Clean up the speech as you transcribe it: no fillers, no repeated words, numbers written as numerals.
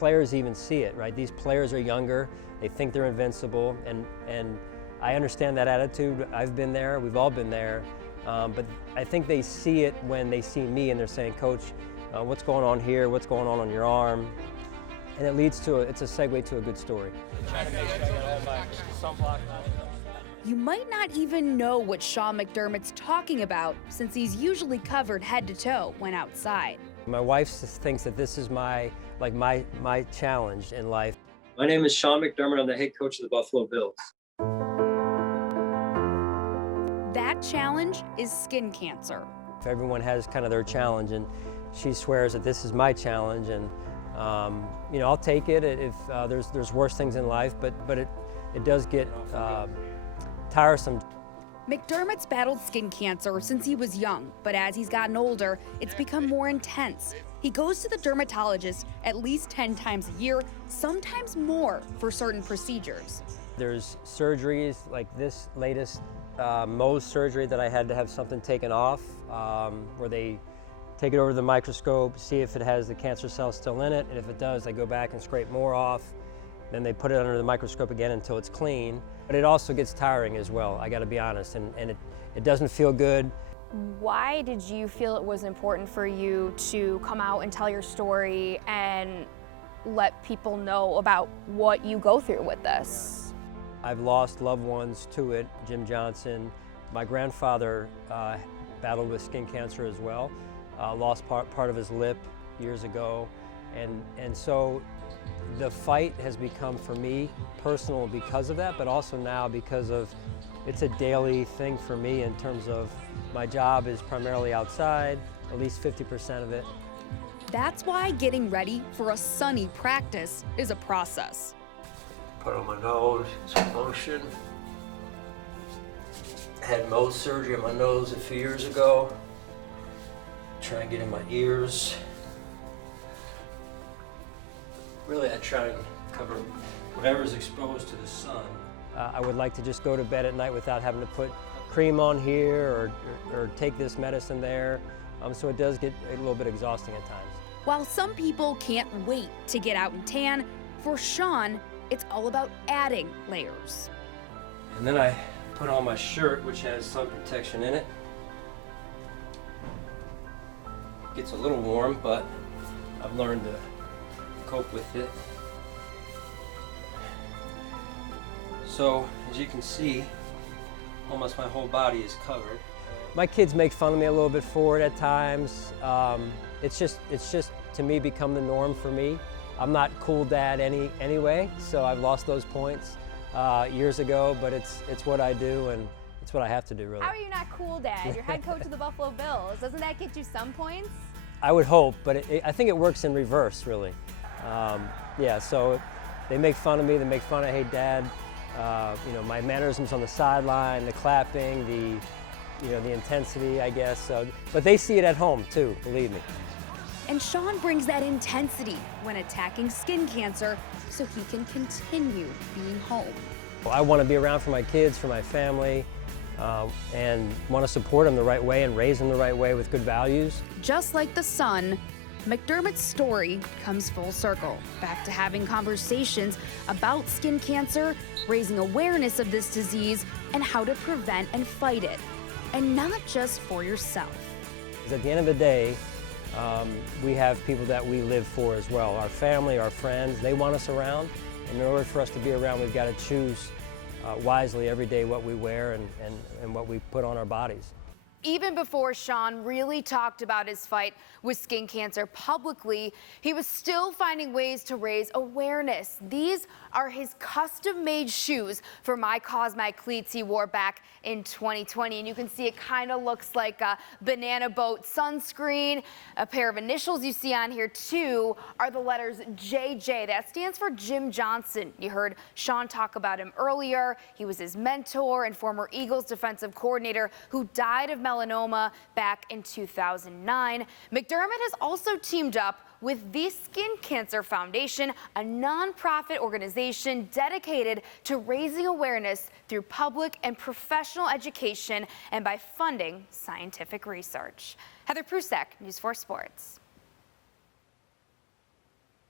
players even see it, right? These players are younger, they think they're invincible, and I understand that attitude. I've been there, we've all been there, but I think they see it when they see me and they're saying, Coach, what's going on here? What's going on your arm? And it leads to it's a segue to a good story. You might not even know what Sean McDermott's talking about, since he's usually covered head to toe when outside. My wife thinks that this is my challenge in life. My name is Sean McDermott. I'm the head coach of the Buffalo Bills. That challenge is skin cancer. Everyone has kind of their challenge, and she swears that this is my challenge, and you know, I'll take it if there's worse things in life, but it does get tiresome. McDermott's battled skin cancer since he was young, but as he's gotten older, it's become more intense. He goes to the dermatologist at least 10 times a year, sometimes more for certain procedures. There's surgeries like this latest Mohs surgery that I had to have something taken off, where they take it over the microscope, see if it has the cancer cells still in it, and if it does, they go back and scrape more off. Then they put it under the microscope again until it's clean. But it also gets tiring as well, I gotta be honest, and it doesn't feel good. Why did you feel it was important for you to come out and tell your story and let people know about what you go through with this? I've lost loved ones to it. Jim Johnson, my grandfather battled with skin cancer as well, lost part of his lip years ago, and so the fight has become, for me, personal because of that, but also now because of it's a daily thing for me in terms of my job is primarily outside, at least 50% of it. That's why getting ready for a sunny practice is a process. Put on my nose, some lotion. Had Mohs surgery on my nose a few years ago. Try and get in my ears. Really, I try and cover whatever's exposed to the sun. I would like to just go to bed at night without having to put cream on here or take this medicine there. So it does get a little bit exhausting at times. While some people can't wait to get out and tan, for Sean, it's all about adding layers. And then I put on my shirt, which has sun protection in it. Gets a little warm, but I've learned to cope with it. So, as you can see, almost my whole body is covered. My kids make fun of me a little bit for it at times. It's just to me become the norm for me. I'm not cool dad anyway, so I've lost those points years ago, but it's what I do, and it's what I have to do, really. How are you not cool, Dad? You're head coach of the Buffalo Bills. Doesn't that get you some points? I would hope, but I think it works in reverse, really. Yeah, so they make fun of me, they make fun of, hey, Dad, you know, my mannerisms on the sideline, the clapping, the intensity, I guess. But they see it at home, too, believe me. And Sean brings that intensity when attacking skin cancer so he can continue being home. I want to be around for my kids, for my family, and want to support them the right way and raise them the right way with good values. Just like the sun, McDermott's story comes full circle, back to having conversations about skin cancer, raising awareness of this disease, and how to prevent and fight it. And not just for yourself. At the end of the day, we have people that we live for as well. Our family, our friends, they want us around. And in order for us to be around, we've got to choose wisely every day what we wear and what we put on our bodies. Even before Sean really talked about his fight with skin cancer publicly, he was still finding ways to raise awareness. These are his custom-made shoes for My Cause, My Cleats he wore back in 2020. And you can see it kind of looks like a banana boat sunscreen. A pair of initials you see on here too are the letters JJ. That stands for Jim Johnson. You heard Sean talk about him earlier. He was his mentor and former Eagles defensive coordinator who died of melanoma back in 2009. McDermott has also teamed up with the Skin Cancer Foundation, a nonprofit organization dedicated to raising awareness through public and professional education and by funding scientific research. Heather Prusek, News 4 Sports.